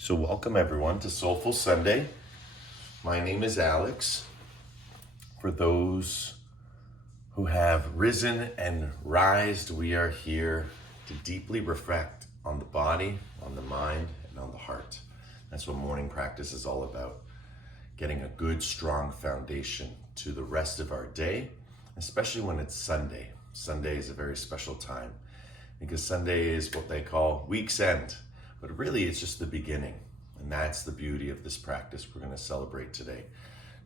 So welcome everyone to Soulful Sunday. My name is Alex. For those who have risen and rised, we are here to deeply reflect on the body, on the mind, and on the heart. That's what morning practice is all about. Getting a good, strong foundation to the rest of our day, especially when it's Sunday. Sunday is a very special time because Sunday is what they call week's end. But really, it's just the beginning. And that's the beauty of this practice we're going to celebrate today.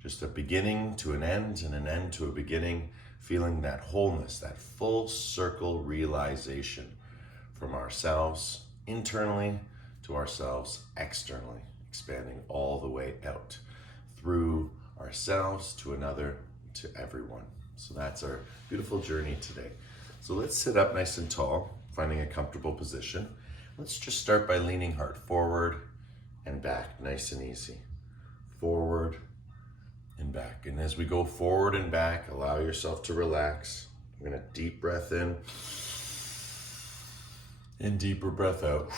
Just a beginning to an end and an end to a beginning, feeling that wholeness, that full circle realization from ourselves internally to ourselves externally, expanding all the way out through ourselves to another, to everyone. So that's our beautiful journey today. So let's sit up nice and tall, finding a comfortable position. Let's just start by leaning heart forward and back, nice and easy. Forward and back. And as we go forward and back, allow yourself to relax. We're gonna deep breath in and deeper breath out.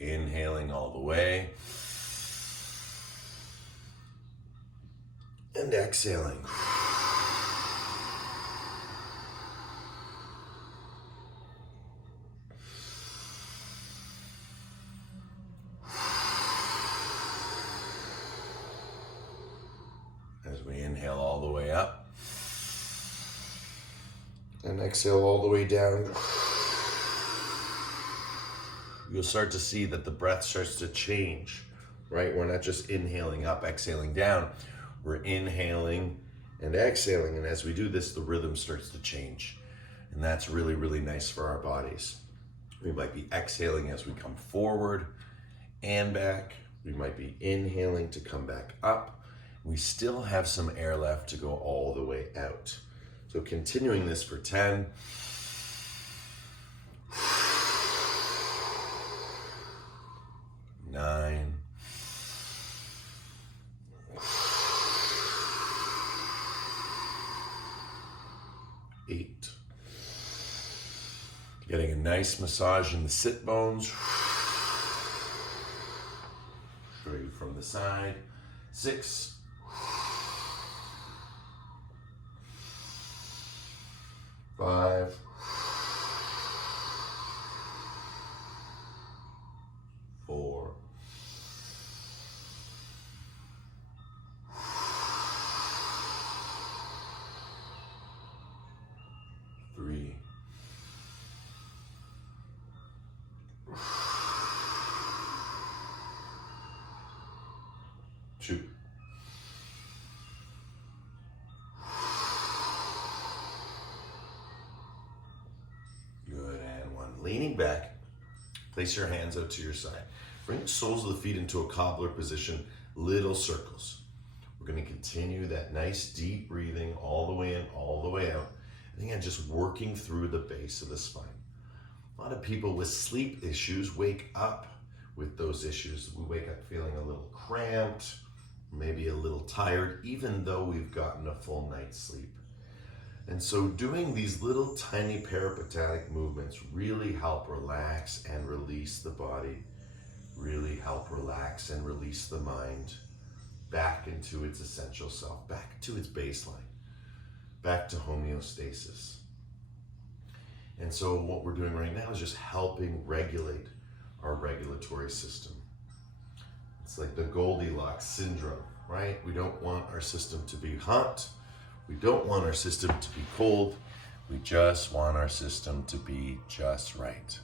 Inhaling all the way and exhaling. As we inhale all the way up and exhale all the way down, you'll start to see that the breath starts to change, right? We're not just inhaling up, exhaling down. We're inhaling and exhaling. And as we do this, the rhythm starts to change. And that's really, really nice for our bodies. We might be exhaling as we come forward and back. We might be inhaling to come back up. We still have some air left to go all the way out. So continuing this for 10. 9. 8. Getting a nice massage in the sit bones. Show you from the side. 6. 5. 4. 3. 2. Good, and 1. Leaning back, place your hands out to your side. Bring the soles of the feet into a cobbler position, little circles. We're going to continue that nice deep breathing all the way in, all the way out. And again, just working through the base of the spine. A lot of people with sleep issues wake up with those issues. We wake up feeling a little cramped, maybe a little tired, even though we've gotten a full night's sleep. And so doing these little tiny peripatetic movements really help relax and release the body, really help relax and release the mind back into its essential self, back to its baseline, back to homeostasis. And so what we're doing right now is just helping regulate our regulatory system. It's like the Goldilocks syndrome, right? We don't want our system to be hot. We don't want our system to be cold. We just want our system to be just right.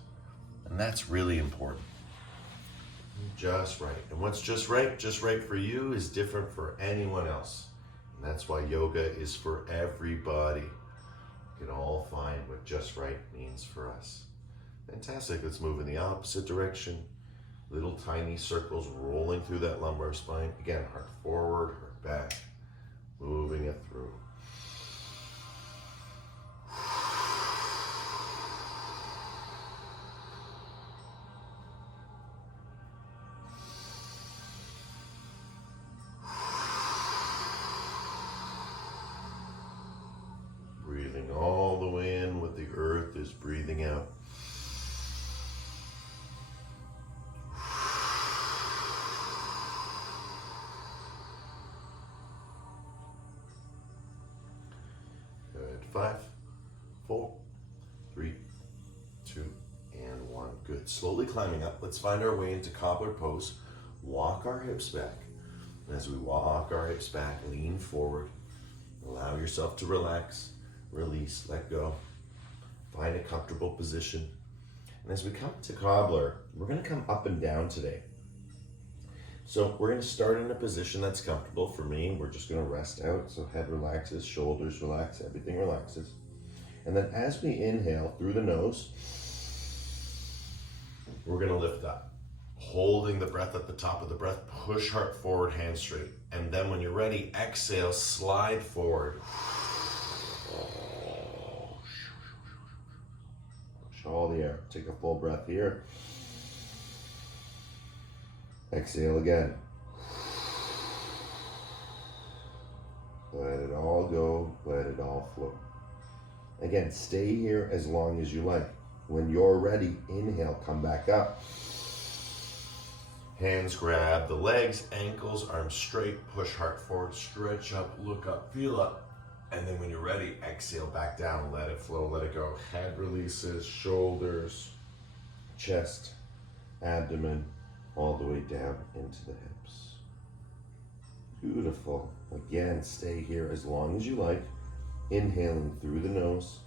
And that's really important. Just right. And what's just right for you is different for anyone else. And that's why yoga is for everybody. We can all find what just right means for us. Fantastic. Let's move in the opposite direction. Little tiny circles rolling through that lumbar spine. Again, heart forward, heart back. Moving it through. Breathing all the way in what the earth is breathing out. 5, 4, 3, 2, and 1. Good. Slowly climbing up. Let's find our way into cobbler pose. Walk our hips back. And as we walk our hips back, lean forward. Allow yourself to relax, release, let go. Find a comfortable position. And as we come to cobbler, we're going to come up and down today. So we're going to start in a position that's comfortable. For me, we're just going to rest out. So head relaxes, shoulders relax, everything relaxes. And then as we inhale through the nose, we're going to lift up. Holding the breath at the top of the breath, push heart forward, hands straight. And then when you're ready, exhale, slide forward. Push all the air. Take a full breath here. Exhale again. Let it all go, let it all flow. Again, stay here as long as you like. When you're ready, inhale, come back up. Hands grab the legs, ankles, arms straight, push heart forward, stretch up, look up, feel up. And then when you're ready, exhale back down, let it flow, let it go. Head releases, shoulders, chest, abdomen, all the way down into the hips. Beautiful. Again, stay here as long as you like. Inhaling through the nose.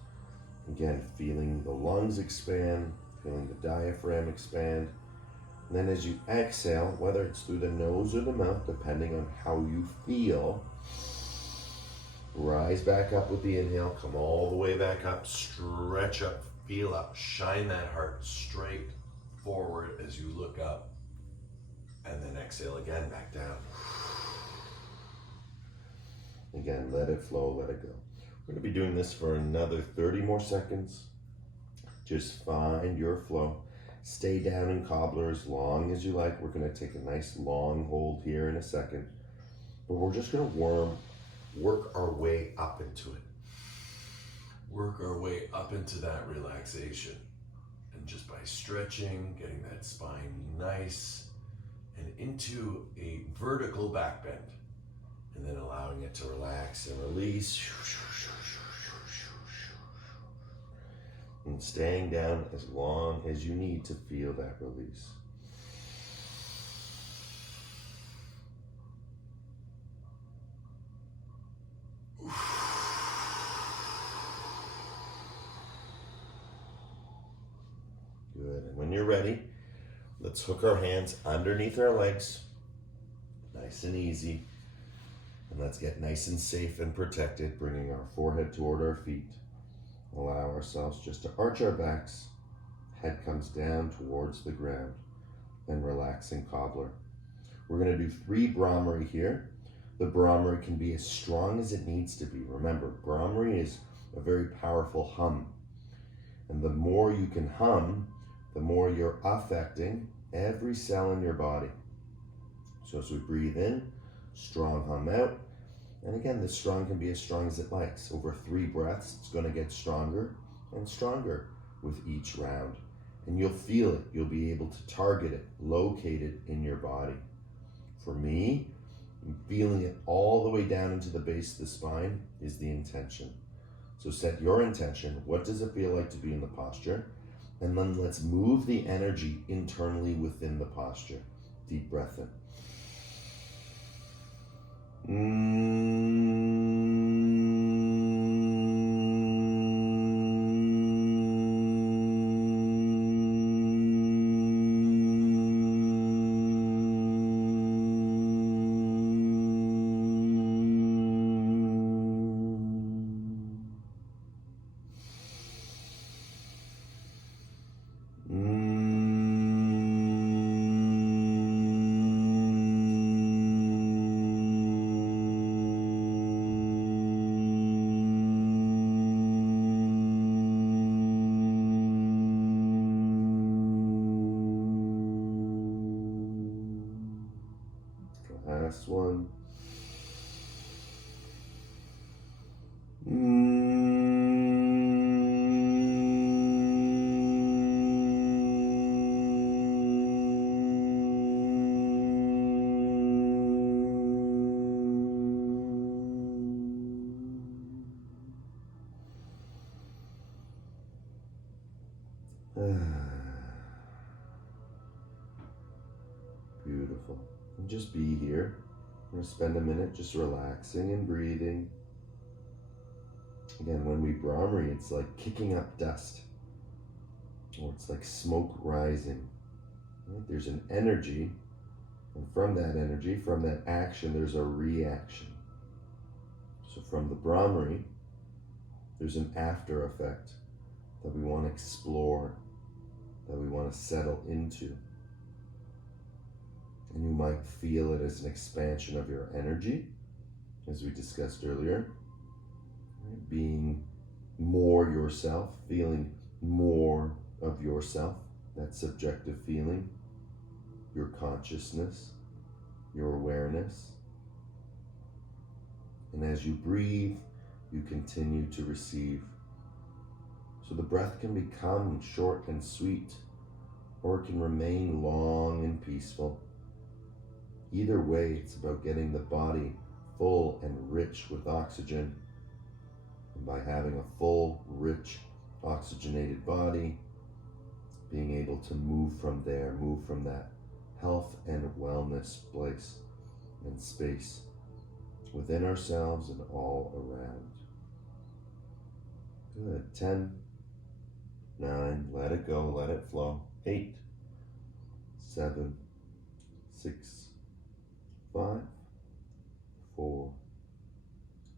Again, feeling the lungs expand, feeling the diaphragm expand. And then as you exhale, whether it's through the nose or the mouth, depending on how you feel, rise back up with the inhale, come all the way back up, stretch up, feel up, shine that heart straight forward as you look up. And then exhale again, back down. Again, let it flow, let it go. We're going to be doing this for another 30 more seconds. Just find your flow. Stay down in cobbler as long as you like. We're going to take a nice long hold here in a second. But we're just going to work our way up into it. Work our way up into that relaxation. And just by stretching, getting that spine nice, and into a vertical back bend. And then allowing it to relax and release. And staying down as long as you need to feel that release. Good. And when you're ready, let's hook our hands underneath our legs. Nice and easy. And let's get nice and safe and protected, bringing our forehead toward our feet. Allow ourselves just to arch our backs. Head comes down towards the ground. And relaxing cobbler. We're going to do 3 Brahmari here. The Brahmari can be as strong as it needs to be. Remember, Brahmari is a very powerful hum. And the more you can hum, the more you're affecting every cell in your body. So as we breathe in, strong hum out. And again, this strong can be as strong as it likes. Over 3 breaths, it's going to get stronger and stronger with each round. And you'll feel it. You'll be able to target it, locate it in your body. For me, feeling it all the way down into the base of the spine is the intention. So set your intention. What does it feel like to be in the posture? And then let's move the energy internally within the posture. Deep breath in. Last one. Beautiful. And just be here. I'm going to spend a minute just relaxing and breathing. Again, when we Brahmari, it's like kicking up dust, or it's like smoke rising. Right? There's an energy, and from that energy, from that action, there's a reaction. So from the Brahmari, there's an after effect that we want to explore, that we want to settle into. And you might feel it as an expansion of your energy, as we discussed earlier. Right? Being more yourself, feeling more of yourself, that subjective feeling, your consciousness, your awareness. And as you breathe, you continue to receive. So the breath can become short and sweet, or it can remain long and peaceful. Either way, it's about getting the body full and rich with oxygen. And by having a full, rich, oxygenated body, being able to move from there, move from that health and wellness place and space within ourselves and all around. Good. 10, 9, let it go, let it flow. 8, 7, 6, 5, 4,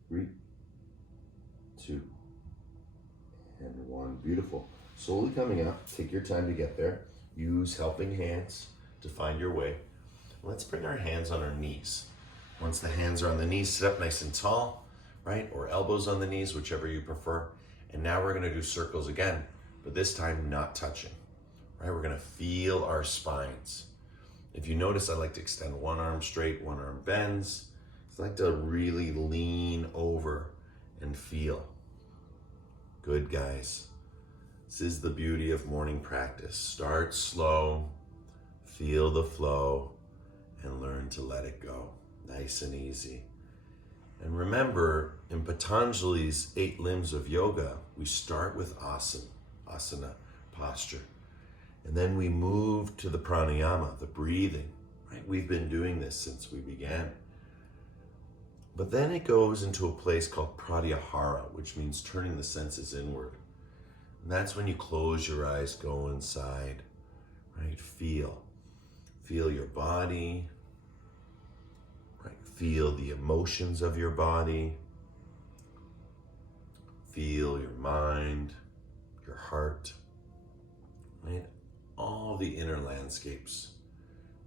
3, 2, and 1. Beautiful. Slowly coming up. Take your time to get there. Use helping hands to find your way. Let's bring our hands on our knees. Once the hands are on the knees, sit up nice and tall, right? Or elbows on the knees, whichever you prefer. And now we're going to do circles again, but this time not touching, right? We're going to feel our spines. If you notice, I like to extend one arm straight, one arm bends. I like to really lean over and feel. Good, guys. This is the beauty of morning practice. Start slow, feel the flow, and learn to let it go. Nice and easy. And remember, in Patanjali's 8 limbs of yoga, we start with asana posture. And then we move to the pranayama, the breathing, right? We've been doing this since we began. But then it goes into a place called pratyahara, which means turning the senses inward. And that's when you close your eyes, go inside, right? Feel your body, right? Feel the emotions of your body. Feel your mind, your heart, right? All the inner landscapes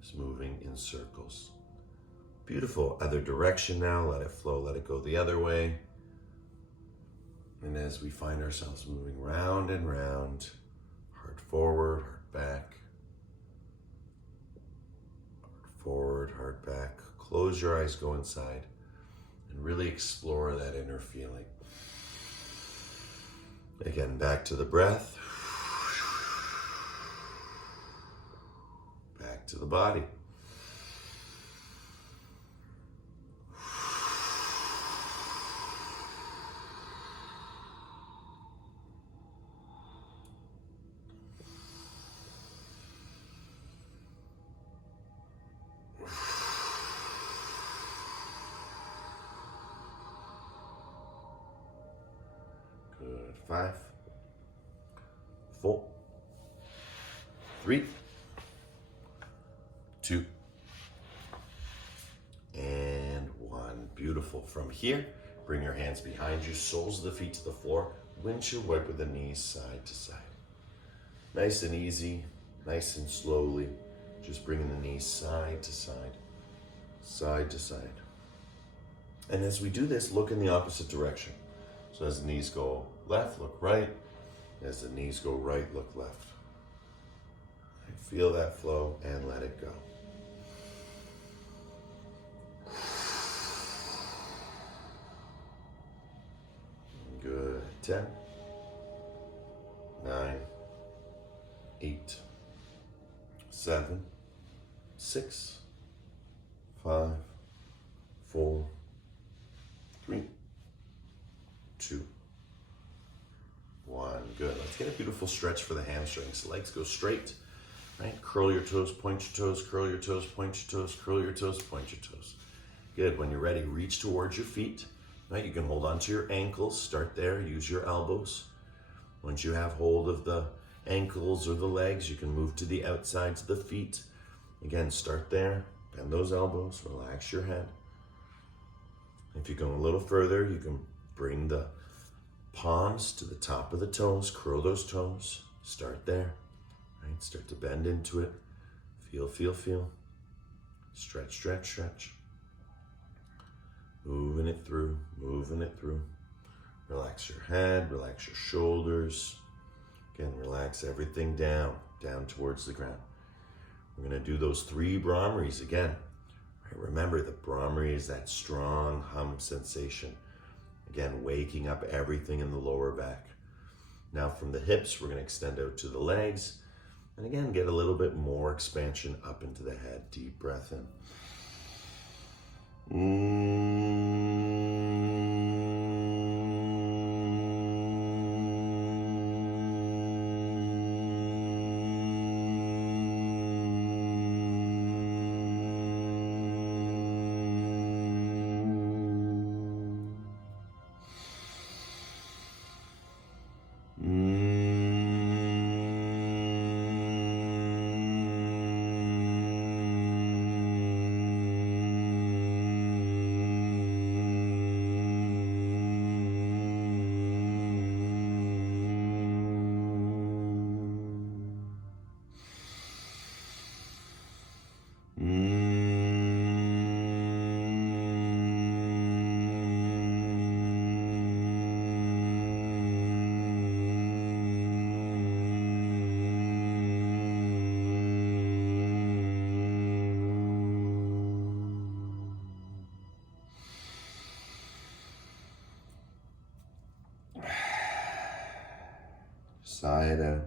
is moving in circles. Beautiful. Other direction now. Let it flow. Let it go the other way. And as we find ourselves moving round and round, heart forward, heart back. Heart forward, heart back. Close your eyes, go inside, and really explore that inner feeling. Again, back to the breath. Back to the body. Good. 5, 4, 3, 2, and 1. Beautiful. From here, bring your hands behind you, soles of the feet to the floor, windshield wiper the knees side to side. Nice and easy, nice and slowly, just bringing the knees side to side, side to side. And as we do this, look in the opposite direction. So as the knees go left, look right. As the knees go right, look left. Feel that flow and let it go. Good. 10, 9, 8, 7, 6, 5, 4, 3, 2, 1. Good. Let's get a beautiful beautiful stretch for the hamstrings. Legs go straight, right? Curl your toes, point your toes, curl your toes, point your toes, curl your toes, point your toes. Good. When you're ready, reach towards your feet, right? You can hold onto your ankles. Start there. Use your elbows. Once you have hold of the ankles or the legs, you can move to the outsides of the feet. Again, start there. Bend those elbows. Relax your head. If you go a little further, you can bring the palms to the top of the toes. Curl those toes. Start there. Right? Start to bend into it. Feel, feel, feel. Stretch, stretch, stretch. Moving it through, moving it through. Relax your head, relax your shoulders. Again, relax everything down towards the ground. We're gonna do those 3 Brahmaris again. Right, remember, the Brahmari is that strong hum sensation. Again, waking up everything in the lower back. Now from the hips, we're gonna extend out to the legs. And again, get a little bit more expansion up into the head. Deep breath in. Sigh it out.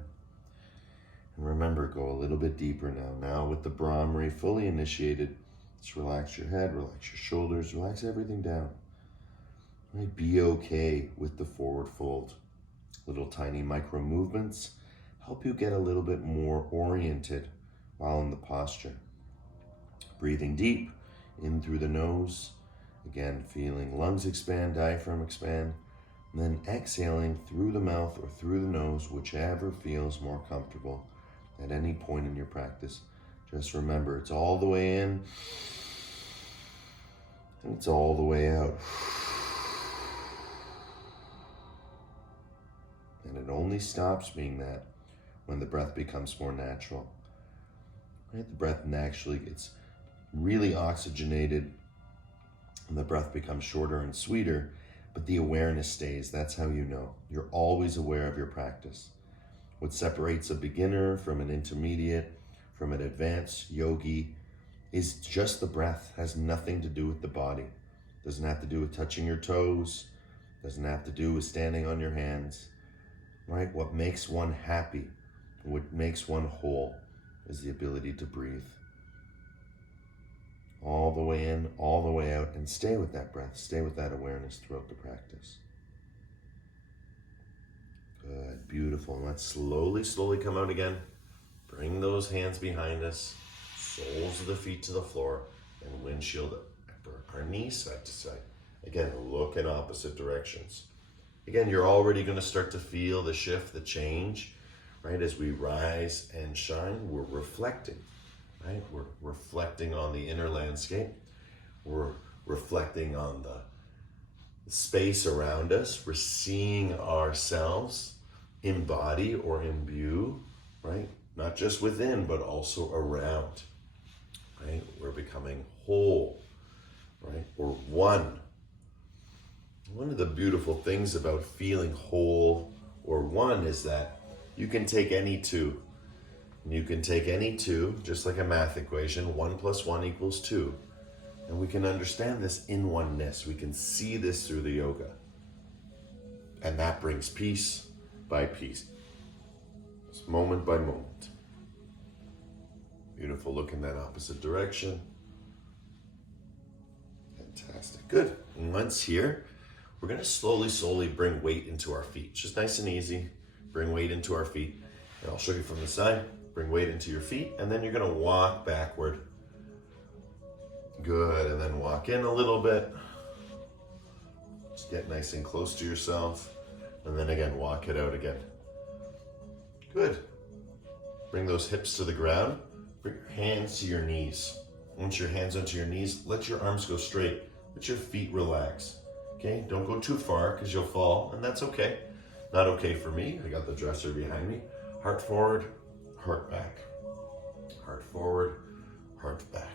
And remember, go a little bit deeper now. Now with the Brahmari fully initiated, just relax your head, relax your shoulders, relax everything down. Right? Be okay with the forward fold. Little tiny micro movements help you get a little bit more oriented while in the posture. Breathing deep in through the nose. Again, feeling lungs expand, diaphragm expand. And then exhaling through the mouth or through the nose, whichever feels more comfortable at any point in your practice. Just remember, it's all the way in and it's all the way out. And it only stops being that when the breath becomes more natural. Right? The breath naturally gets really oxygenated and the breath becomes shorter and sweeter. But the awareness stays. That's how you know. You're always aware of your practice. What separates a beginner from an intermediate, from an advanced yogi, is just the breath. Has nothing to do with the body. Doesn't have to do with touching your toes. Doesn't have to do with standing on your hands. Right? What makes one happy, what makes one whole, is the ability to breathe. All the way in, all the way out, and stay with that breath, stay with that awareness throughout the practice. Good, beautiful. And let's slowly, slowly come out again. Bring those hands behind us, soles of the feet to the floor, and windshield our knees side to side. Again, look in opposite directions. Again, you're already going to start to feel the shift, the change, right? As we rise and shine, we're reflecting. Right? We're reflecting on the inner landscape. We're reflecting on the space around us. We're seeing ourselves in body or imbue, right? Not just within, but also around, right? We're becoming whole, right? Or one. One of the beautiful things about feeling whole or one is that you can take any two. You can take any two, just like a math equation, 1 + 1 = 2. And we can understand this in oneness. We can see this through the yoga. And that brings peace by piece, moment by moment. Beautiful. Look in that opposite direction. Fantastic. Good. And once here, we're going to slowly, slowly bring weight into our feet. Just nice and easy. bring weight into our feet. And I'll show you from the side. Bring weight into your feet, and then you're gonna walk backward. Good, and then walk in a little bit. Just get nice and close to yourself. And then again, walk it out again. Good. Bring those hips to the ground. Bring your hands to your knees. Once your hands onto your knees, let your arms go straight. Let your feet relax. Okay, don't go too far because you'll fall, and that's okay. Not okay for me. I got the dresser behind me. Heart forward, heart back. Heart forward, heart back.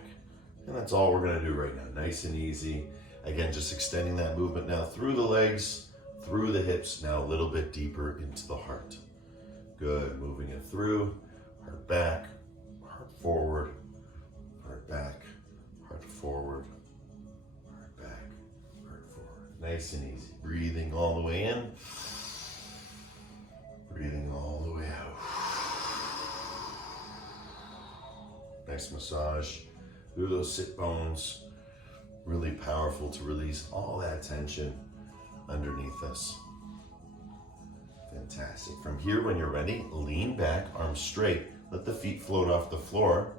And that's all we're gonna do right now. Nice and easy. Again, just extending that movement now through the legs, through the hips, now a little bit deeper into the heart. Good, moving it through, heart back, heart forward, heart back, heart forward, heart back, heart forward. Nice and easy. Breathing all the way in, breathing all the way out. Nice massage through those sit bones. Really powerful to release all that tension underneath us. Fantastic. From here, when you're ready, lean back, arms straight. Let the feet float off the floor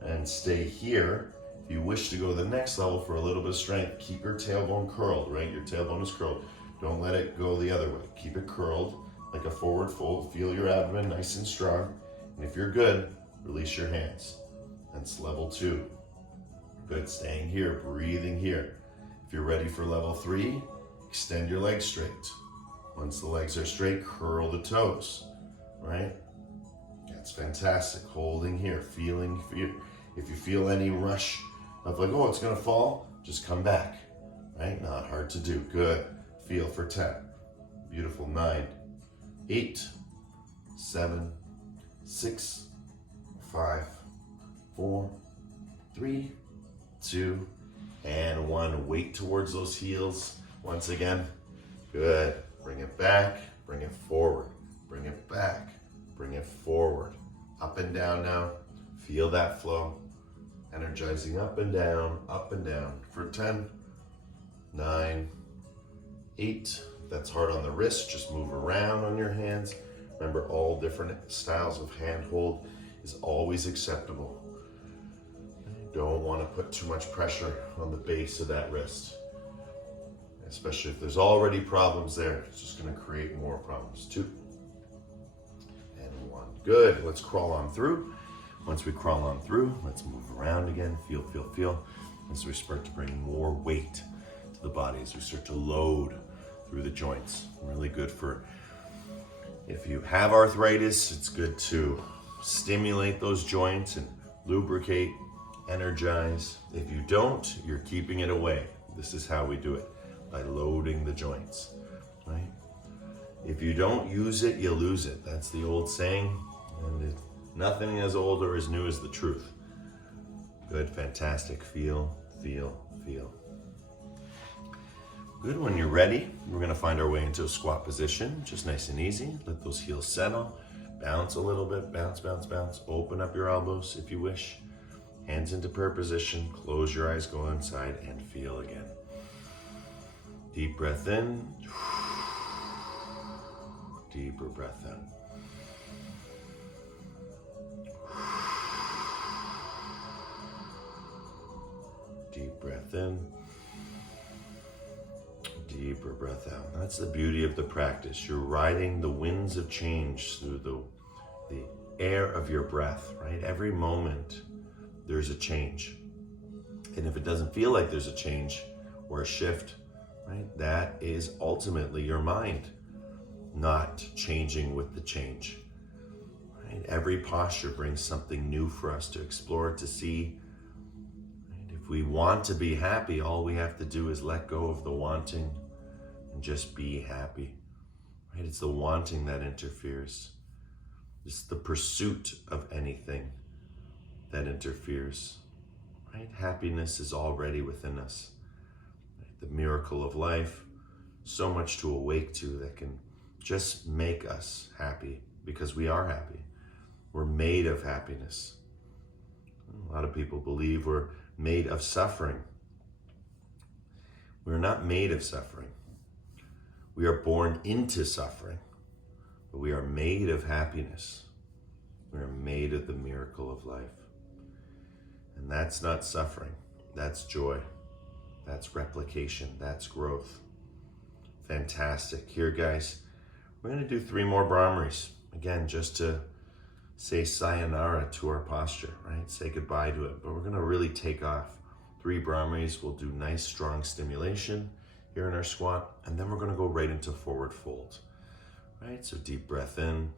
and stay here. If you wish to go to the next level for a little bit of strength, keep your tailbone curled, right? Your tailbone is curled. Don't let it go the other way. Keep it curled like a forward fold. Feel your abdomen nice and strong. And if you're good, release your hands. That's level 2. Good, staying here, breathing here. If you're ready for level 3, extend your legs straight. Once the legs are straight, curl the toes, right? That's fantastic. Holding here, feeling. If you feel any rush of like, oh, it's gonna fall, just come back, right? Not hard to do. Good. Feel for 10. Beautiful. 9, 8, 7, 6, 5, 4, 3, 2, and 1. Weight towards those heels. Once again. Good. Bring it back, bring it forward, bring it back, bring it forward. Up and down now. Feel that flow. Energizing up and down for 10, 9, 8. If that's hard on the wrist, just move around on your hands. Remember, all different styles of hand hold is always acceptable. You don't want to put too much pressure on the base of that wrist. Especially if there's already problems there, it's just gonna create more problems. 2 and 1. Good, let's crawl on through. Once we crawl on through, let's move around again. Feel, feel, feel. As we start to bring more weight to the body, as we start to load through the joints. Really good for, if you have arthritis, it's good to stimulate those joints and lubricate, energize. If you don't, you're keeping it away. This is how we do it. By loading the joints, right? If you don't use it, you lose it. That's the old saying, and nothing as old or as new as the truth. Good, fantastic. Feel, feel, feel. Good, when you're ready, we're gonna find our way into a squat position, just nice and easy. Let those heels settle, bounce a little bit, bounce, bounce, bounce. Open up your elbows if you wish. Hands into prayer position, close your eyes, go inside and feel again. Deep breath in, deeper breath in. Deep breath in, deeper breath out. That's the beauty of the practice. You're riding the winds of change through the air of your breath, right? Every moment there's a change. And if it doesn't feel like there's a change or a shift, right, that is ultimately your mind not changing with the change. Right? Every posture brings something new for us to explore, to see. Right? If we want to be happy, all we have to do is let go of the wanting and just be happy. Right? It's the wanting that interferes. It's the pursuit of anything that interferes. Right? Happiness is already within us. The miracle of life, so much to awake to that can just make us happy because we are happy. We're made of happiness. A lot of people believe we're made of suffering. We're not made of suffering. We are born into suffering. We are made of happiness. We are made of the miracle of life. And that's not suffering. That's joy. That's replication. That's growth. Fantastic. Here, guys, we're going to do 3 more Brahmaris. Again, just to say sayonara to our posture, right? Say goodbye to it. But we're going to really take off. 3 Brahmaris. We'll do nice, strong stimulation here in our squat. And then we're going to go right into forward fold. Right? So deep breath in.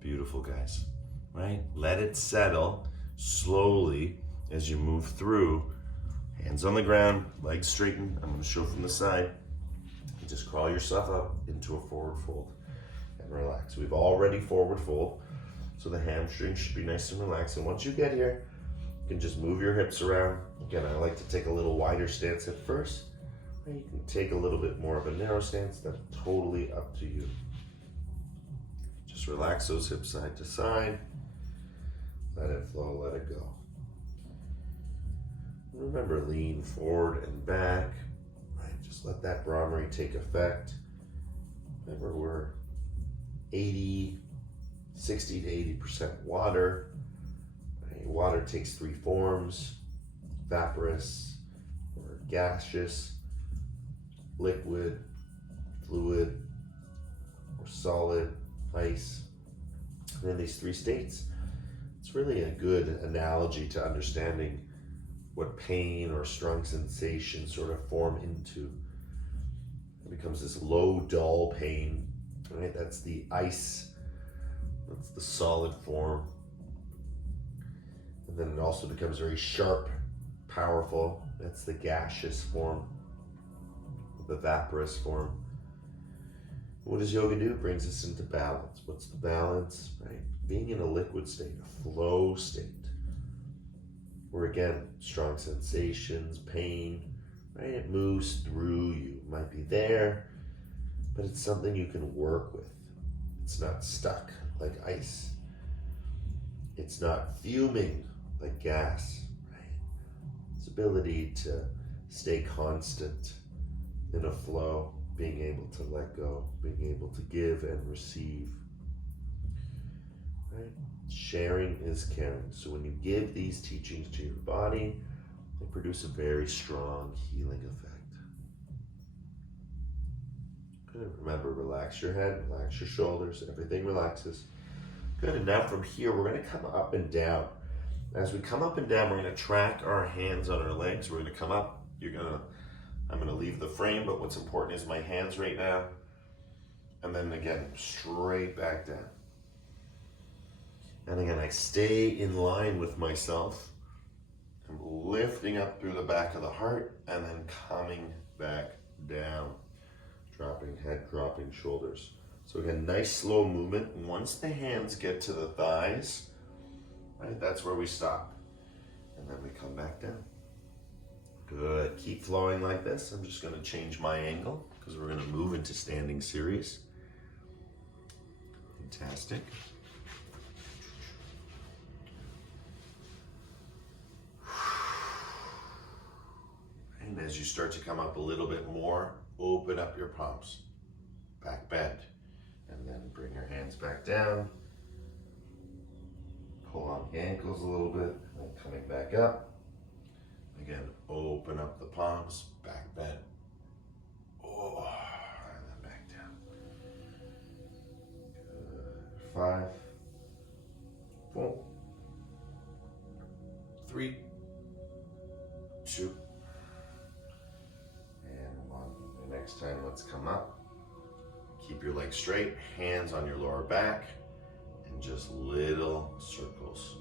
Beautiful, guys, right? Let it settle slowly as you move through. Hands on the ground, legs straightened. I'm going to show from the side. You just crawl yourself up into a forward fold and relax. We've already forward fold, so the hamstrings should be nice and relaxed. And once you get here, you can just move your hips around. Again, I like to take a little wider stance at first. Or you can take a little bit more of a narrow stance. That's totally up to you. Just relax those hips side to side. Let it flow, let it go. Remember, lean forward and back. Right, just let that Brahmari take effect. Remember, we're 60 to 80% water. Right, water takes 3 forms: vaporous or gaseous, liquid, fluid, or solid, ice. And then these 3 states. It's really a good analogy to understanding what pain or strong sensation sort of form into. It becomes this low, dull pain, right? That's the ice. That's the solid form. And then it also becomes very sharp, powerful. That's the gaseous form, the vaporous form. What does yoga do? It brings us into balance. What's the balance, right? Being in a liquid state, a flow state, where again, strong sensations, pain, right? It moves through you. It might be there, but it's something you can work with. It's not stuck like ice. It's not fuming like gas, right? It's ability to stay constant in a flow, being able to let go, being able to give and receive, right? Sharing is caring. So when you give these teachings to your body, they produce a very strong healing effect. Good. Remember, relax your head, relax your shoulders, everything relaxes. Good. And now from here, we're going to come up and down. As we come up and down, we're going to track our hands on our legs. We're going to come up. I'm going to leave the frame, but what's important is my hands right now. And then again, straight back down. And again, I stay in line with myself. I'm lifting up through the back of the heart and then coming back down. Dropping head, dropping shoulders. So again, nice slow movement. Once the hands get to the thighs, right, that's where we stop. And then we come back down. Good. Keep flowing like this. I'm just going to change my angle because we're going to move into standing series. Fantastic. And as you start to come up a little bit more, open up your palms. Back bend. And then bring your hands back down. Pull on the ankles a little bit. And coming back up. Again, open up the palms. Back bend. Oh, and then back down. Good. 5, 4, 3, 2, and 1. The next time, let's come up. Keep your legs straight, hands on your lower back, and just little circles.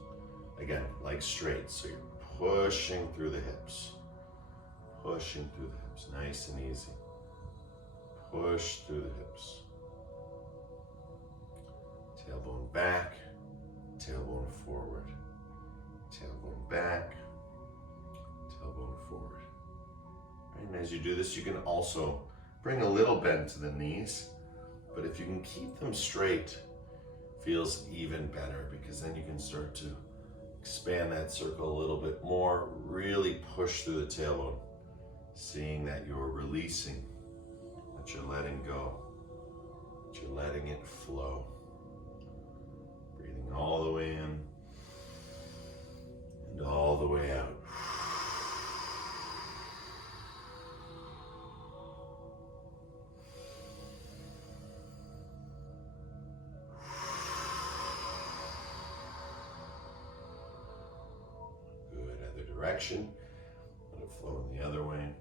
Again, legs straight, so you're pushing through the hips. Pushing through the hips, nice and easy. Push through the hips. Tailbone back, tailbone forward. Tailbone back, tailbone forward. And as you do this, you can also bring a little bend to the knees, but if you can keep them straight, feels even better, because then you can start to expand that circle a little bit more, really push through the tailbone, seeing that you're releasing, that you're letting go, that you're letting it flow. Breathing all the way in and all the way out. Good, other direction. Let it flow in the other way.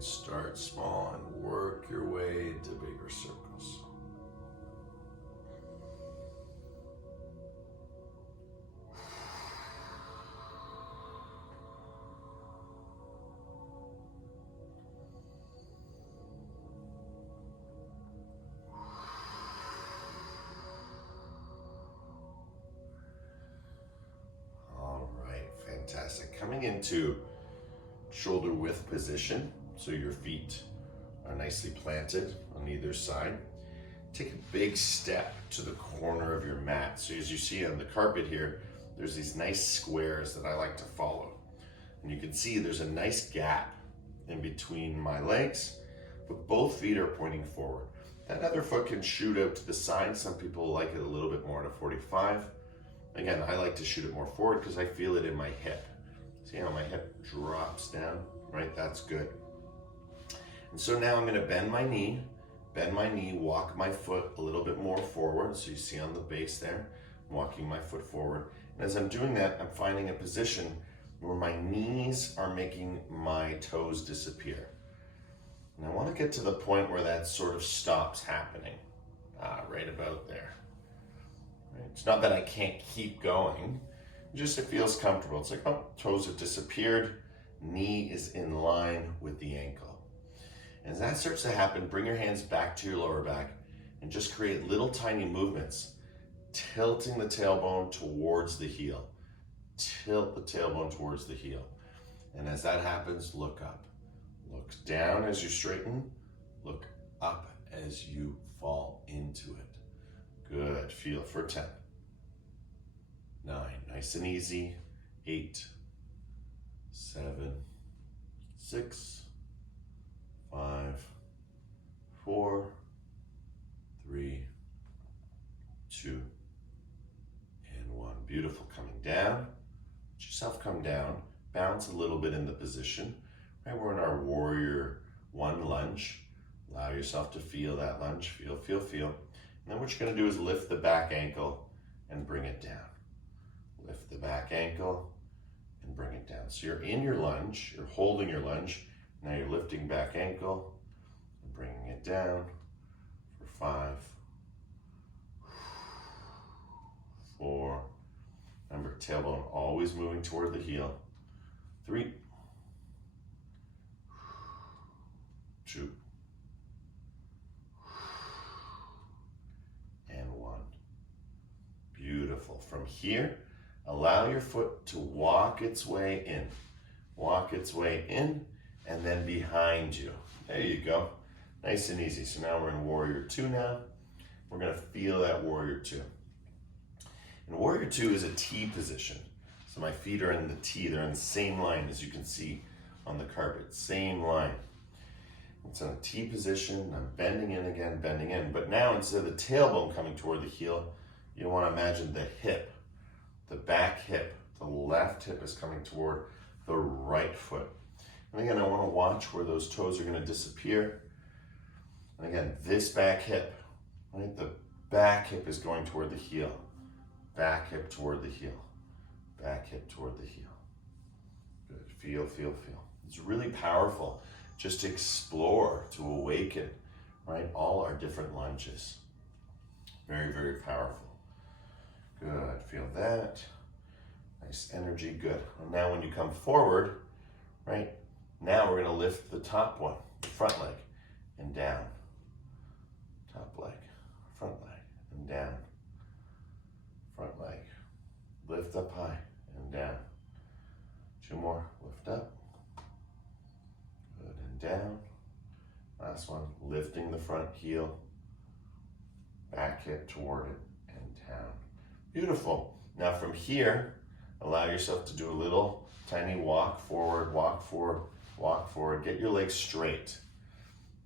Start small and work your way into bigger circles. All right, fantastic. Coming into shoulder width position. So your feet are nicely planted on either side. Take a big step to the corner of your mat. So as you see on the carpet here, there's these nice squares that I like to follow. And you can see there's a nice gap in between my legs, but both feet are pointing forward. That other foot can shoot out to the side. Some people like it a little bit more at a 45. Again, I like to shoot it more forward because I feel it in my hip. See how my hip drops down, right? That's good. And so now I'm going to bend my knee, walk my foot a little bit more forward. So you see on the base there, I'm walking my foot forward. And as I'm doing that, I'm finding a position where my knees are making my toes disappear. And I want to get to the point where that sort of stops happening, right about there. Right? It's not that I can't keep going, just it feels comfortable. It's like, oh, toes have disappeared, knee is in line with the ankle. As that starts to happen, bring your hands back to your lower back and just create little tiny movements, tilting the tailbone towards the heel. Tilt the tailbone towards the heel. And as that happens, look up. Look down as you straighten. Look up as you fall into it. Good. Feel for 10. 9. Nice and easy. 8. 7. 6. 5, 4, 3, 2, and 1. Beautiful. Coming down. Let yourself come down. Bounce a little bit in the position. Right, we're in our warrior 1 lunge. Allow yourself to feel that lunge. Feel, feel, feel. And then what you're going to do is lift the back ankle and bring it down. Lift the back ankle and bring it down. So you're in your lunge. You're holding your lunge. Now you're lifting back ankle and bringing it down for 5, 4. Remember, tailbone always moving toward the heel. 3, 2, and 1. Beautiful. From here, allow your foot to walk its way in. Walk its way in. And then behind you. There you go. Nice and easy. So now we're in Warrior 2 now. We're going to feel that Warrior 2. And Warrior 2 is a T position. So my feet are in the T. They're in the same line as you can see on the carpet. Same line. It's in a T position. I'm bending in again, bending in. But now instead of the tailbone coming toward the heel, you want to imagine the hip, the back hip, the left hip is coming toward the the right foot. And again, I want to watch where those toes are going to disappear. And again, this back hip, right? The back hip is going toward the heel. Back hip toward the heel. Back hip toward the heel. Good. Feel, feel, feel. It's really powerful just to explore, to awaken, right? All our different lunges. Very, very powerful. Good. Feel that. Nice energy. Good. And now when you come forward, right? Now we're going to lift the top one, the front leg, and down. Top leg, front leg, and down. Front leg. Lift up high and down. 2 more. Lift up. Good. And down. Last one. Lifting the front heel. Back hip toward it and down. Beautiful. Now from here, allow yourself to do a little tiny walk forward, walk forward, walk forward. Get your legs straight.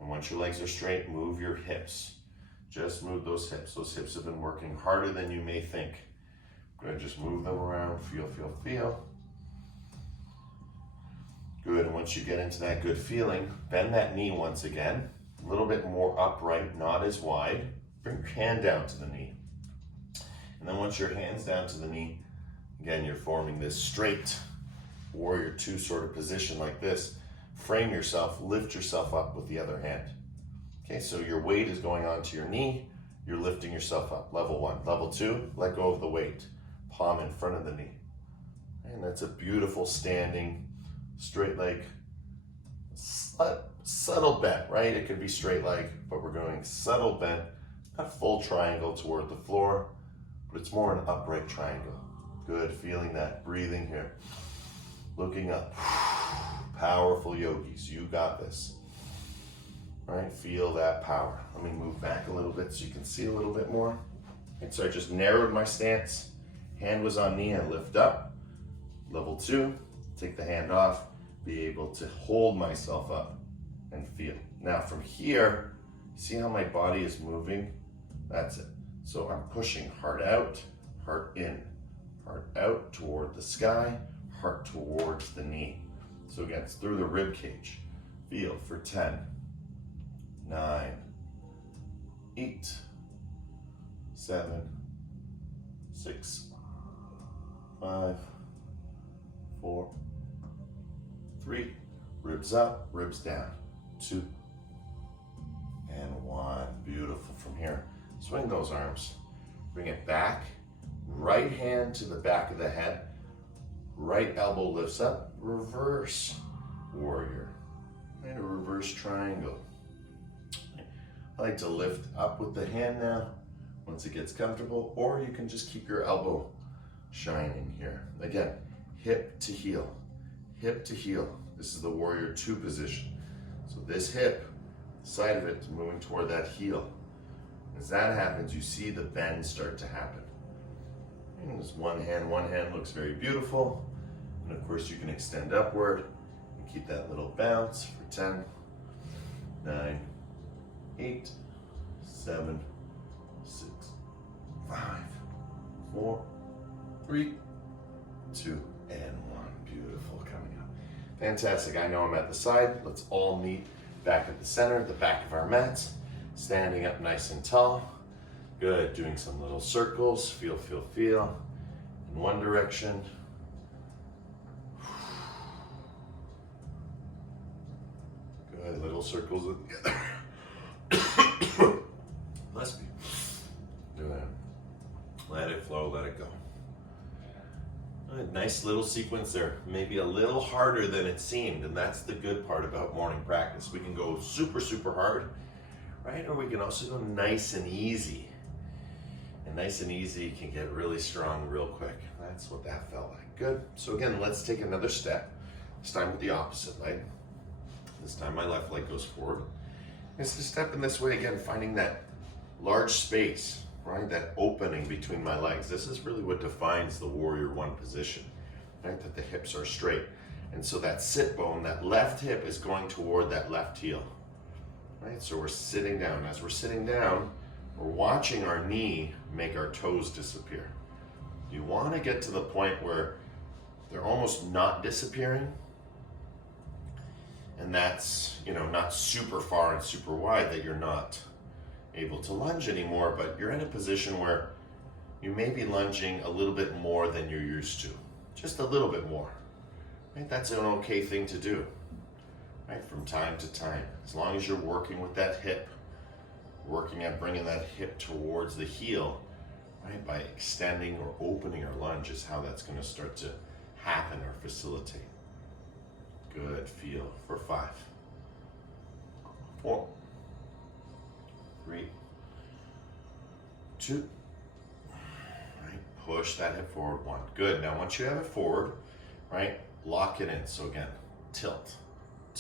And once your legs are straight, move your hips. Just move those hips. Those hips have been working harder than you may think. Good, just move them around. Feel, feel, feel. Good, and once you get into that good feeling, bend that knee once again. A little bit more upright, not as wide. Bring your hand down to the knee. And then once your hand's down to the knee, again, you're forming this straight warrior 2 sort of position like this. Frame yourself, lift yourself up with the other hand. Okay, so your weight is going onto your knee, you're lifting yourself up. Level 1. Level 2, let go of the weight. Palm in front of the knee. And that's a beautiful standing, straight leg, subtle bend, right? It could be straight leg, but we're going subtle bend, not full triangle toward the floor, but it's more an upright triangle. Good, feeling that, breathing here. Looking up. Powerful yogis, you got this. All right, feel that power. Let me move back a little bit so you can see a little bit more. And so I just narrowed my stance. Hand was on knee, I lift up. Level 2, take the hand off, be able to hold myself up and feel. Now from here, see how my body is moving? That's it. So I'm pushing heart out, heart in, heart out toward the sky, heart towards the knee. So again, it's through the rib cage. Feel for 10, 9, 8, 7, 6, 5, 4, 3, ribs up, ribs down, 2, and 1. Beautiful. From here, swing those arms, bring it back, right hand to the back of the head, right elbow lifts up, reverse warrior, and a reverse triangle. I like to lift up with the hand now, once it gets comfortable, or you can just keep your elbow shining here. Again, hip to heel, hip to heel. This is the warrior 2 position. So this hip, side of it is moving toward that heel. As that happens, you see the bend start to happen. And this one hand looks very beautiful. And of course you can extend upward and keep that little bounce for 10, 9, 8, 7, 6, 5, 4, 3, 2, and 1. Beautiful. Coming up. Fantastic. I know I'm at the side. Let's all meet back at the center, the back of our mats. Standing up nice and tall. Good. Doing some little circles. Feel, feel, feel. In one direction. Good. Little circles with the other. Bless me. Good. Let it flow. Let it go. Good. Nice little sequence there. Maybe a little harder than it seemed, and that's the good part about morning practice. We can go super, super hard, right? Or we can also go nice and easy. And nice and easy can get really strong real quick. That's what that felt like. Good. So again, let's take another step. This time with the opposite leg. This time my left leg goes forward. It's a step in this way again, finding that large space, right? That opening between my legs. This is really what defines the warrior 1 position, right? That the hips are straight. And so that sit bone, that left hip is going toward that left heel, right? So we're sitting down. As we're sitting down, we're watching our knee make our toes disappear. You want to get to the point where they're almost not disappearing. And that's, not super far and super wide that you're not able to lunge anymore, but you're in a position where you may be lunging a little bit more than you're used to. Just a little bit more. Right? That's an okay thing to do. Right? From time to time. As long as you're working with that hip, working at bringing that hip towards the heel, right? By extending or opening your lunge is how that's going to start to happen or facilitate. Good. Feel for 5, 4, 3, 2. Right? Push that hip forward. 1. Good. Now once you have it forward, right? Lock it in. So again, tilt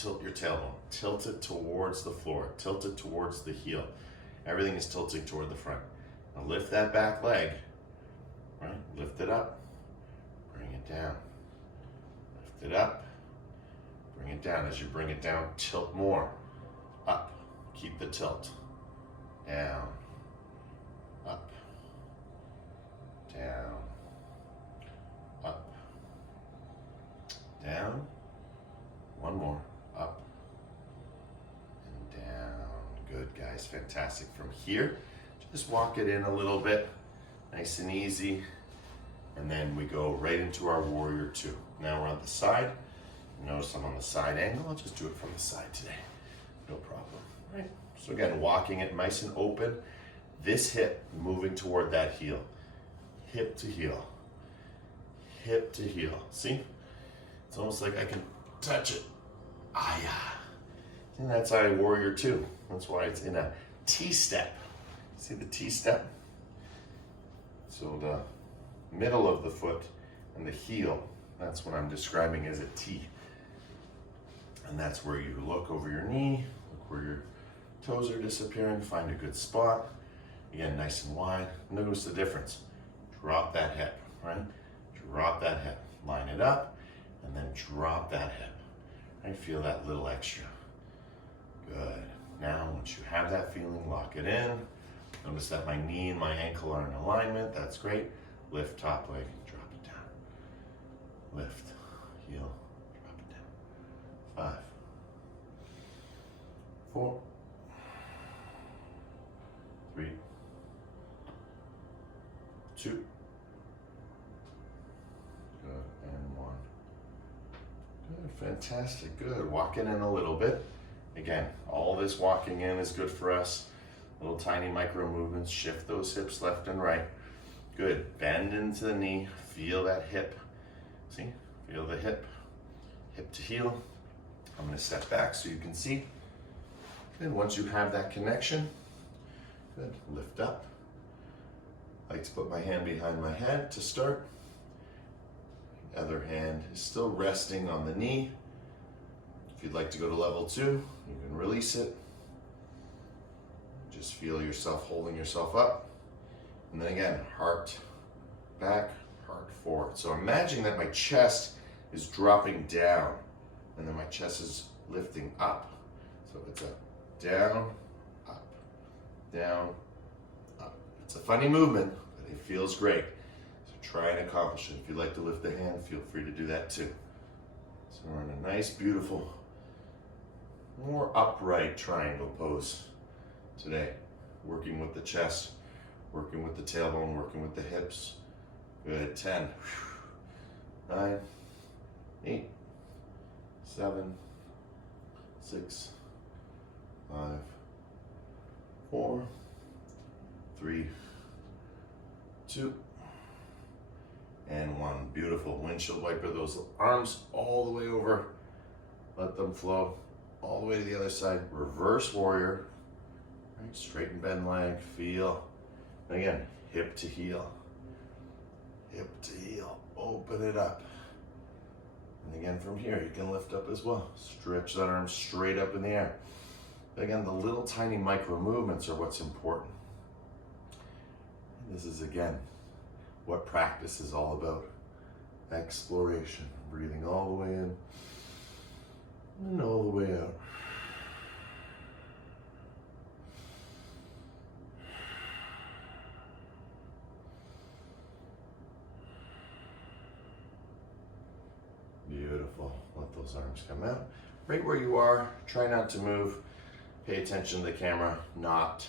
your tailbone. Tilt it towards the floor. Tilt it towards the heel. Everything is tilting toward the front. Now lift that back leg. Right? Lift it up. Bring it down. Lift it up. Bring it down. As you bring it down, tilt more. Up. Keep the tilt. Down. Up. Down. Up. Down. One more. Up. And down. Good, guys. Fantastic. From here, just walk it in a little bit. Nice and easy. And then we go right into our warrior 2. Now we're on the side. Notice I'm on the side angle. I'll just do it from the side today. No problem. Right? So again, walking it nice and open. This hip moving toward that heel. Hip to heel. Hip to heel. See? It's almost like I can touch it. Ah, yeah. And that's our warrior 2. That's why it's in a T-step. See the T-step? So the middle of the foot and the heel, that's what I'm describing as a T. And that's where you look over your knee, look where your toes are disappearing, find a good spot. Again, nice and wide. Notice the difference. Drop that hip, right? Drop that hip. Line it up, and then drop that hip. Right? Feel that little extra. Good. Now, once you have that feeling, lock it in. Notice that my knee and my ankle are in alignment. That's great. Lift top leg, drop it down. Lift, heel, drop it down. 5, 4, 3, 2. Good, and 1. Good, fantastic, good. Walking in a little bit. Again, all this walking in is good for us. Little tiny micro movements. Shift those hips left and right. Good. Bend into the knee. Feel that hip. See? Feel the hip. Hip to heel. I'm going to step back so you can see. Good. Once you have that connection, good. Lift up. I like to put my hand behind my head to start. Other hand is still resting on the knee. If you'd like to go to level 2, you can release it. Just feel yourself holding yourself up. And then again, heart back, heart forward. So imagine that my chest is dropping down and then my chest is lifting up. So it's a down, up, down, up. It's a funny movement, but it feels great. So try and accomplish it. If you'd like to lift the hand, feel free to do that too. So we're in a nice, beautiful, more upright triangle pose today. Working with the chest, working with the tailbone, working with the hips. Good. 10, 9, 8, 7, 6, 5, 4, 3, 2, and 1. Beautiful. Windshield wiper those arms all the way over. Let them flow all the way to the other side. Reverse warrior. Right, straighten bend leg, feel. And again, hip to heel. Hip to heel. Open it up. And again, from here, you can lift up as well. Stretch that arm straight up in the air. Again, the little tiny micro movements are what's important. This is, again, what practice is all about. Exploration. Breathing all the way in and all the way out. those arms come out. Right where you are, try not to move. Pay attention to the camera, not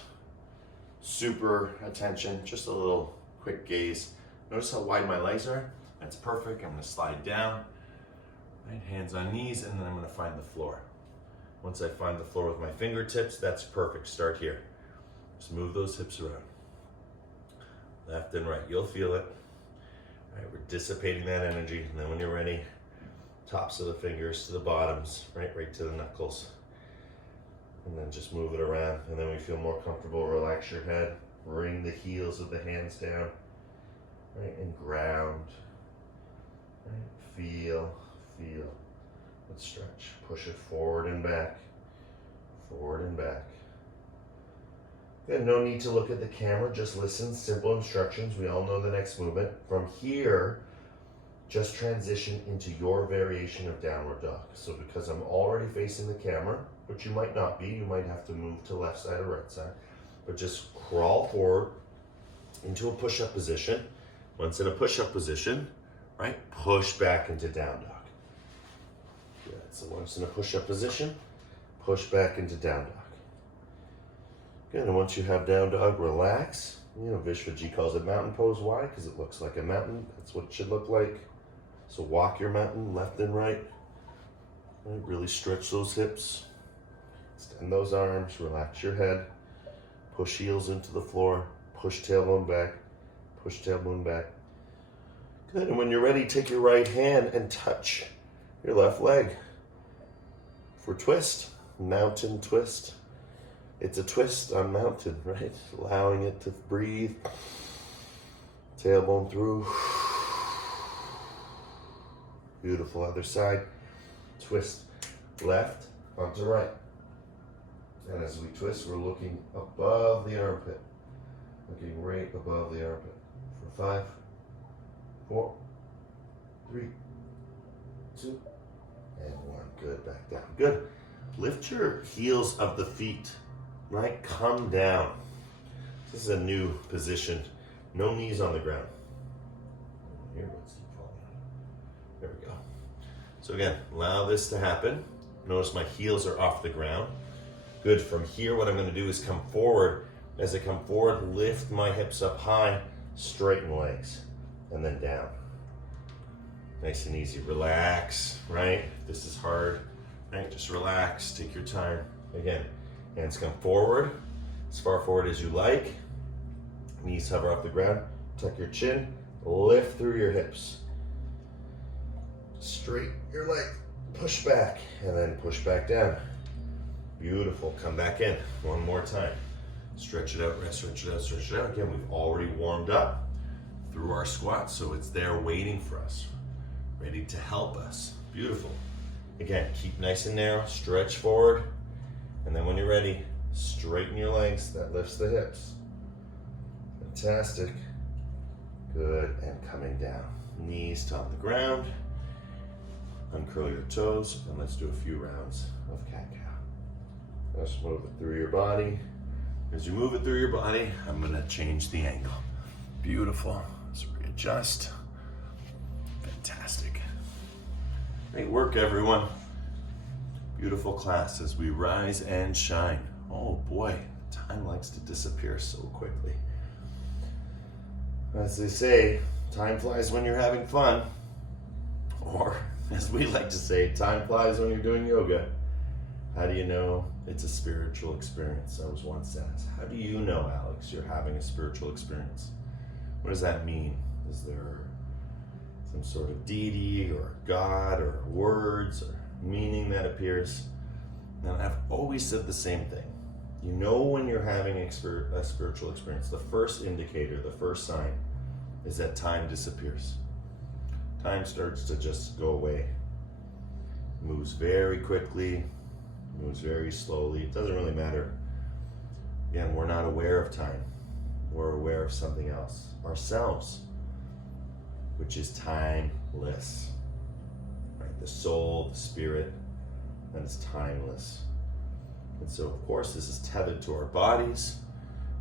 super attention, just a little quick gaze. Notice how wide my legs are? That's perfect. I'm gonna slide down, right, hands on knees, and then I'm gonna find the floor. Once I find the floor with my fingertips, that's perfect. Start here. Just move those hips around. Left and right, you'll feel it. All right, we're dissipating that energy, and then when you're ready, tops of the fingers to the bottoms, right to the knuckles. And then just move it around, and then we feel more comfortable. Relax your head, bring the heels of the hands down, right, and ground. Right, feel. Let's stretch. Push it forward and back, forward and back. Good, no need to look at the camera, just listen, simple instructions. We all know the next movement. From here, just transition into your variation of downward dog. So because I'm already facing the camera, but you might not be, you might have to move to left side or right side, but just crawl forward into a push-up position. Once in a push-up position, right, push back into down dog. Good, so once in a push-up position, push back into down dog. Good, and once you have down dog, relax. You know, Vishwaji calls it mountain pose. Why? Because it looks like a mountain. That's what it should look like. So walk your mountain left and right. Right, really stretch those hips. Extend those arms, relax your head. Push heels into the floor. Push tailbone back. Push tailbone back. Good, and when you're ready, take your right hand and touch your left leg for twist, mountain twist. It's a twist on mountain, right? Allowing it to breathe. Tailbone through. Beautiful, other side. Twist left onto right. And as we twist, we're looking above the armpit. Looking right above the armpit. For 5, 4, 3, 2, and 1. Good, back down. Good. Lift your heels of the feet, right? Come down. This is a new position. No knees on the ground. Here, let's keep falling. There we go. So again, allow this to happen. Notice my heels are off the ground. Good. From here, what I'm going to do is come forward. As I come forward, lift my hips up high, straighten legs, and then down. Nice and easy. Relax, right? If this is hard, right? Just relax. Take your time. Again, hands come forward, as far forward as you like. Knees hover off the ground. Tuck your chin. Lift through your hips. Straighten your leg. Push back, and then push back down. Beautiful. Come back in. One more time. Stretch it out, stretch it out, stretch it out. Again, we've already warmed up through our squat, so it's there waiting for us, ready to help us. Beautiful. Again, keep nice and narrow, stretch forward, and then when you're ready, straighten your legs. That lifts the hips. Fantastic. Good, and coming down. Knees to on the ground. Uncurl your toes, and let's do a few rounds of cat-cow. Just move it through your body. As you move it through your body, I'm gonna change the angle. Beautiful. Let's readjust. Fantastic. Great work, everyone. Beautiful class as we rise and shine. Oh boy, time likes to disappear so quickly. As they say, time flies when you're having fun. Or, as we like to say, time flies when you're doing yoga. How do you know it's a spiritual experience? I was once asked, how do you know, Alex, you're having a spiritual experience? What does that mean? Is there some sort of deity or God or words or meaning that appears? Now, I've always said the same thing. You know when you're having a spiritual experience, the first indicator, the first sign is that time disappears. Time starts to just go away. Moves very quickly, moves very slowly. It doesn't really matter. Again, we're not aware of time. We're aware of something else, ourselves, which is timeless. Right? The soul, the spirit, that is timeless. And so, of course, this is tethered to our bodies.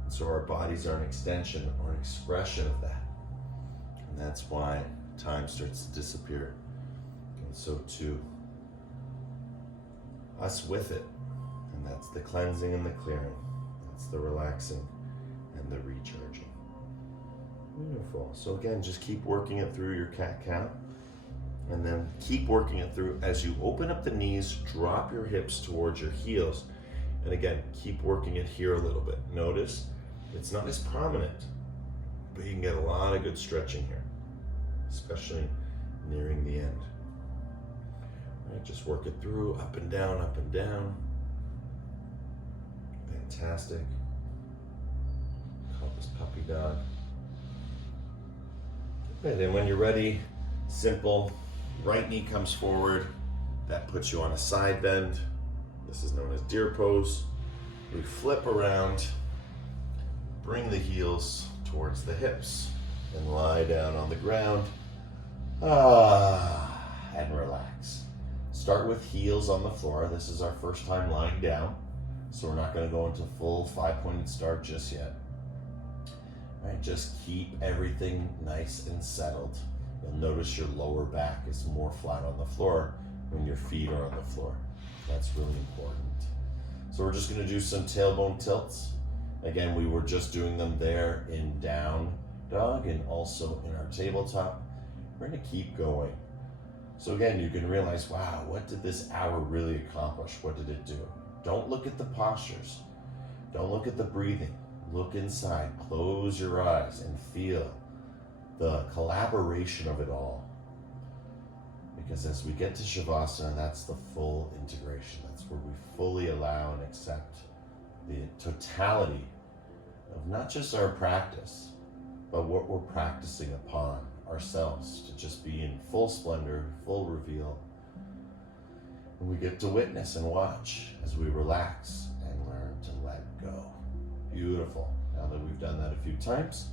And so our bodies are an extension or an expression of that. And that's why time starts to disappear. And so too us with it. And that's the cleansing and the clearing. That's the relaxing and the recharging. Beautiful. So again, just keep working it through your cat-cow. And then keep working it through. As you open up the knees, drop your hips towards your heels. And again, keep working it here a little bit. Notice it's not as prominent, but you can get a lot of good stretching here, especially nearing the end. All right, just work it through, up and down, up and down. Fantastic. Call this puppy dog. And then when you're ready, simple, right knee comes forward. That puts you on a side bend. This is known as deer pose. We flip around, bring the heels towards the hips, and lie down on the ground. And relax. Start with heels on the floor. This is our first time lying down, so we're not going to go into full 5-pointed start just yet. All right, just keep everything nice and settled. You'll notice your lower back is more flat on the floor when your feet are on the floor. That's really important. So we're just going to do some tailbone tilts. Again, we were just doing them there in down dog and also in our tabletop. We're going to keep going. So again, you can realize, wow, what did this hour really accomplish? What did it do? Don't look at the postures. Don't look at the breathing. Look inside, close your eyes and feel the collaboration of it all. Because as we get to Shavasana, that's the full integration. That's where we fully allow and accept the totality of not just our practice, but what we're practicing upon ourselves to just be in full splendor, full reveal. And we get to witness and watch as we relax and learn to let go. Beautiful. Now that we've done that a few times,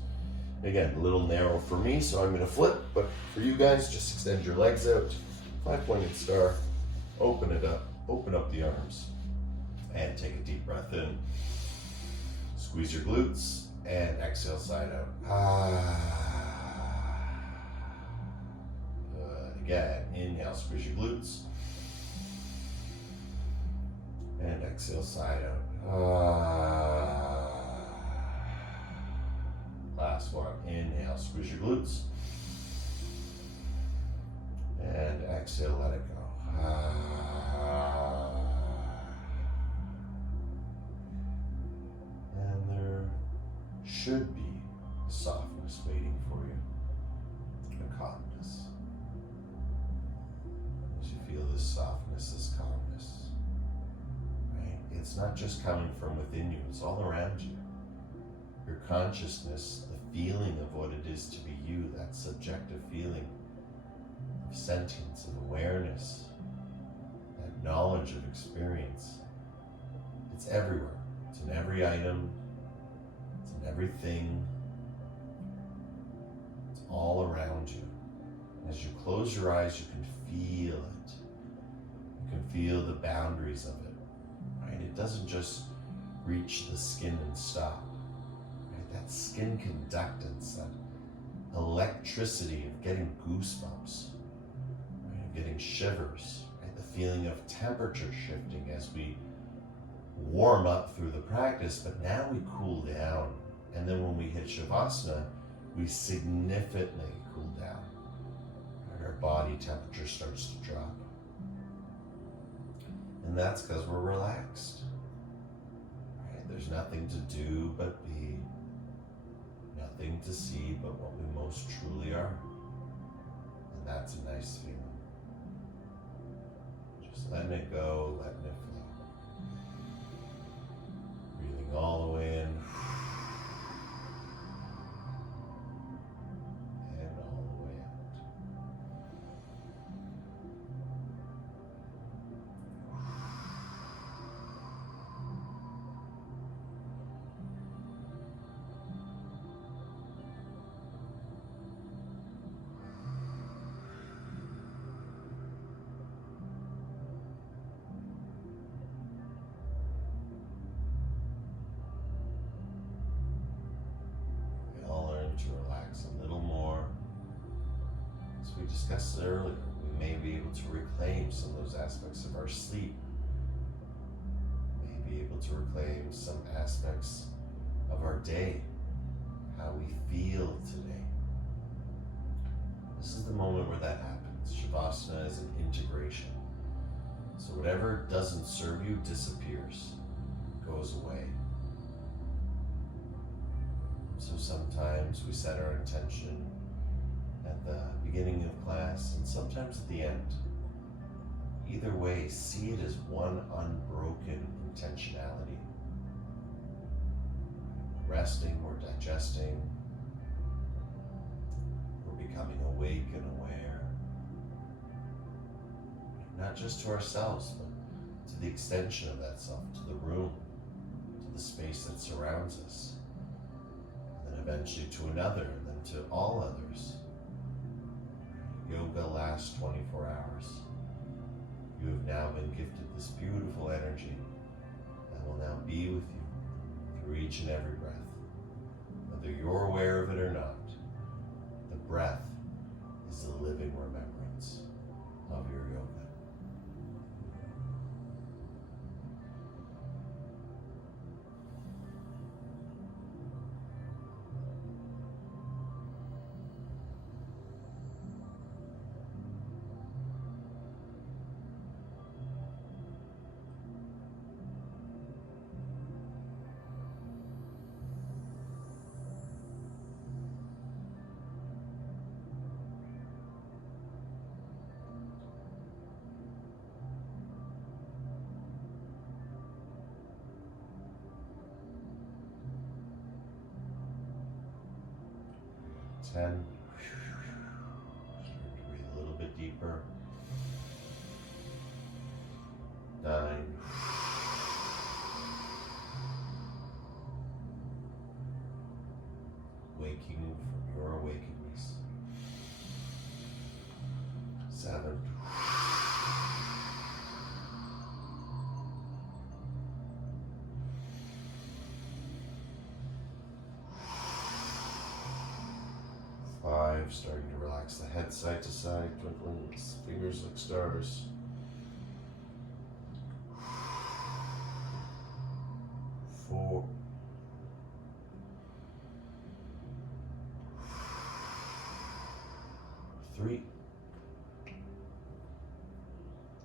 again, a little narrow for me, so I'm going to flip, but for you guys, just extend your legs out, 5-pointed star, open it up, open up the arms, and take a deep breath in. Squeeze your glutes, and exhale side out. Good. Again, inhale, squeeze your glutes, and exhale side out. Last one, inhale, squeeze your glutes, and exhale, let it go. And there should be softness waiting for you, a calmness. As you feel this softness, this calmness, right? It's not just coming from within you, it's all around you. Your consciousness, the feeling of what it is to be you, that subjective feeling of sentience, of awareness, that knowledge of experience. It's everywhere. It's in every item. It's in everything. It's all around you. As you close your eyes, you can feel it. You can feel the boundaries of it. Right? It doesn't just reach the skin and stop. That skin conductance, that electricity of getting goosebumps, right, of getting shivers, right, the feeling of temperature shifting as we warm up through the practice, but now we cool down. And then when we hit Shavasana, we significantly cool down. Right, our body temperature starts to drop. And that's because we're relaxed. Right, there's nothing to do but be. Nothing to see but what we most truly are. And that's a nice feeling. Just letting it go, letting it flow. Breathing all the way in. And all the way out. To relax a little more. As we discussed earlier, we may be able to reclaim some of those aspects of our sleep to reclaim some aspects of our day, how we feel today. This is the moment where that happens. Shavasana is an integration. So whatever doesn't serve you disappears, goes away. So sometimes we set our intention at the beginning of class and sometimes at the end. Either way, see it as one unbroken intentionality. Resting or digesting, we're becoming awake and aware. Not just to ourselves, but to the extension of that self, to the room, to the space that surrounds us, and then eventually to another, and then to all others. Yoga lasts 24 hours. You have now been gifted this beautiful energy that will now be with you through each and every breath. Whether you're aware of it or not, the breath is the living remembrance of your yoga. Ten. Start to breathe a little bit deeper. 9. Waking from your awakeness. 7. Starting to relax the head side to side, twinkling its fingers like stars. 4. 3.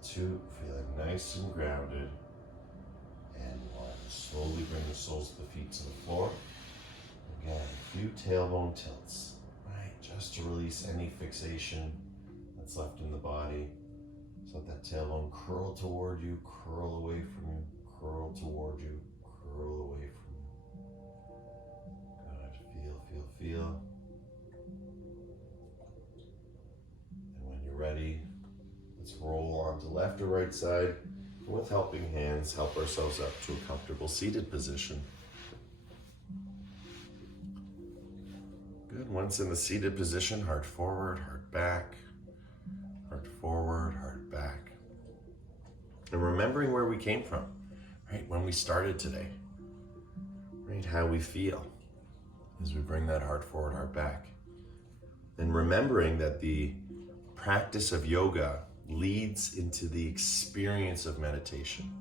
2. Feeling nice and grounded. And 1. Slowly bring the soles of the feet to the floor. Again, a few tailbone tilts. Just to release any fixation that's left in the body. So let that tailbone curl toward you, curl away from you, curl toward you, curl away from you. Good. Feel, feel, feel. And when you're ready, let's roll onto left or right side. And with helping hands, help ourselves up to a comfortable seated position. Good. Once in the seated position, heart forward, heart back, heart forward, heart back. And remembering where we came from, right? When we started today, right? How we feel as we bring that heart forward, heart back. And remembering that the practice of yoga leads into the experience of meditation.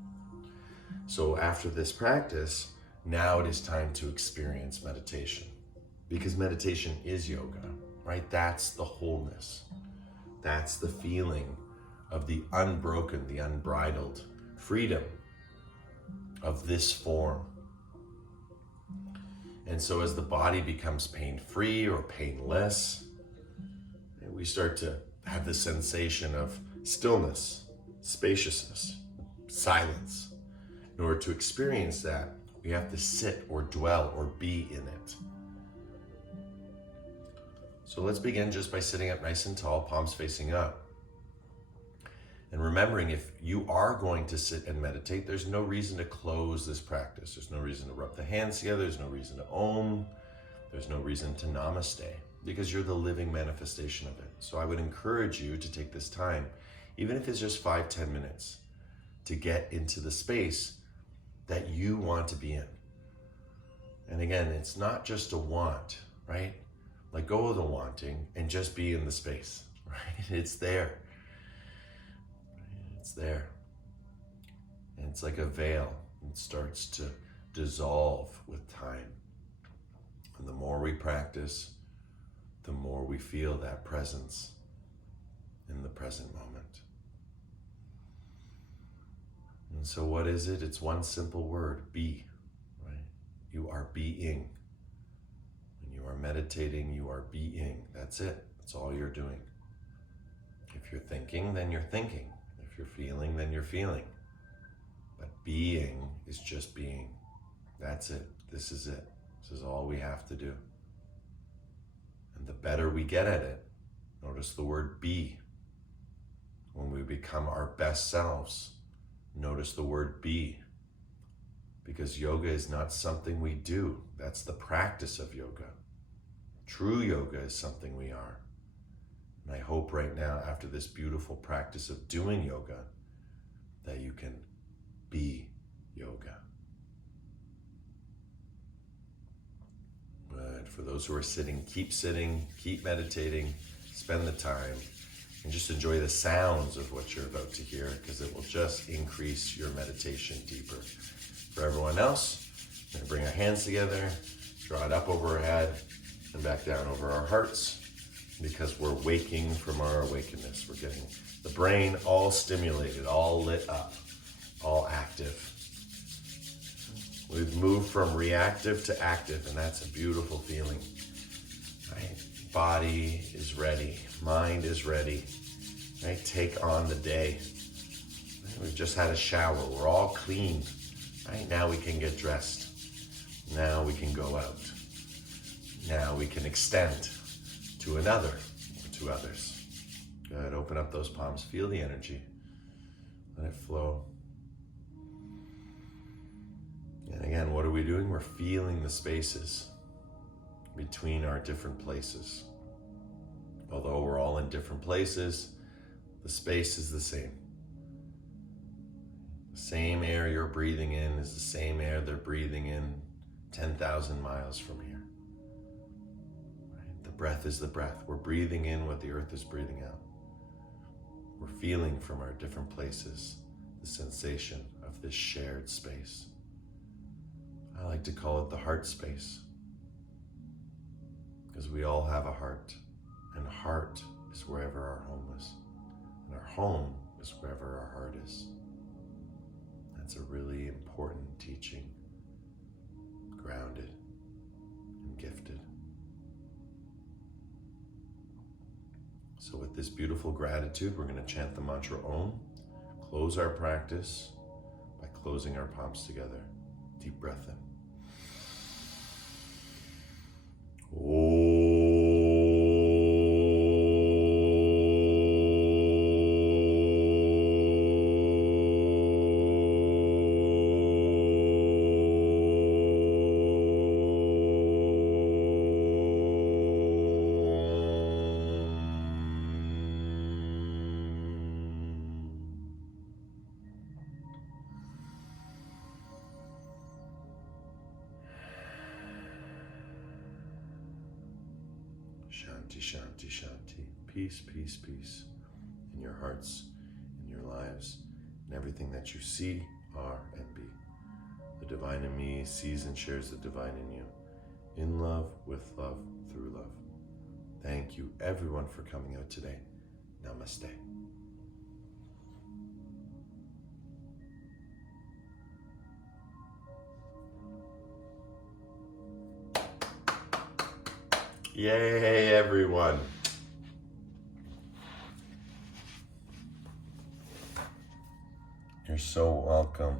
So after this practice, now it is time to experience meditation. Because meditation is yoga, right? That's the wholeness. That's the feeling of the unbroken, the unbridled freedom of this form. And so as the body becomes pain-free or painless, we start to have the sensation of stillness, spaciousness, silence. In order to experience that, we have to sit or dwell or be in it. So let's begin just by sitting up nice and tall, palms facing up. And remembering, if you are going to sit and meditate, there's no reason to close this practice. There's no reason to rub the hands together. There's no reason to om. There's no reason to namaste, because you're the living manifestation of it. So I would encourage you to take this time, even if it's just 5-10 minutes, to get into the space that you want to be in. And again, it's not just a want, right? Let go of the wanting and just be in the space, right? It's there. It's there. And it's like a veil. It starts to dissolve with time. And the more we practice, the more we feel that presence in the present moment. And so what is it? It's one simple word, be, right? You are being. When you are meditating, you are being. That's it. That's all you're doing. If you're thinking, then you're thinking. If you're feeling, then you're feeling. But being is just being. That's it. This is it. This is all we have to do. And the better we get at it, notice the word be. When we become our best selves, notice the word be. Because yoga is not something we do. That's the practice of yoga. True yoga is something we are. And I hope right now, after this beautiful practice of doing yoga, that you can be yoga. Good. For those who are sitting, keep meditating, spend the time, and just enjoy the sounds of what you're about to hear, because it will just increase your meditation deeper. For everyone else, we're going to bring our hands together, draw it up over our head, and back down over our hearts, because we're waking from our awakeness. We're getting the brain all stimulated, all lit up, all active. We've moved from reactive to active, and that's a beautiful feeling. Right? Body is ready, mind is ready. Right? Take on the day. Right? We've just had a shower. We're all clean. Right? Now we can get dressed. Now we can go out. Now we can extend to another or to others. Good. Open up those palms. Feel the energy. Let it flow. And again, what are we doing? We're feeling the spaces between our different places. Although we're all in different places, the space is the same. The same air you're breathing in is the same air they're breathing in 10,000 miles from here. Right? The breath is the breath. We're breathing in what the earth is breathing out. We're feeling from our different places the sensation of this shared space. I like to call it the heart space, because we all have a heart, and heart is wherever our home is, and our home is wherever our heart is. That's a really important teaching, grounded and gifted. So with this beautiful gratitude, we're going to chant the mantra Om, close our practice by closing our palms together. Deep breath in. Shanti, shanti, shanti. Peace, peace, peace in your hearts, in your lives, in everything that you see, are, and be. The divine in me sees and shares the divine in you. In love, with love, through love. Thank you, everyone, for coming out today. Namaste. Yay, everyone. You're so welcome.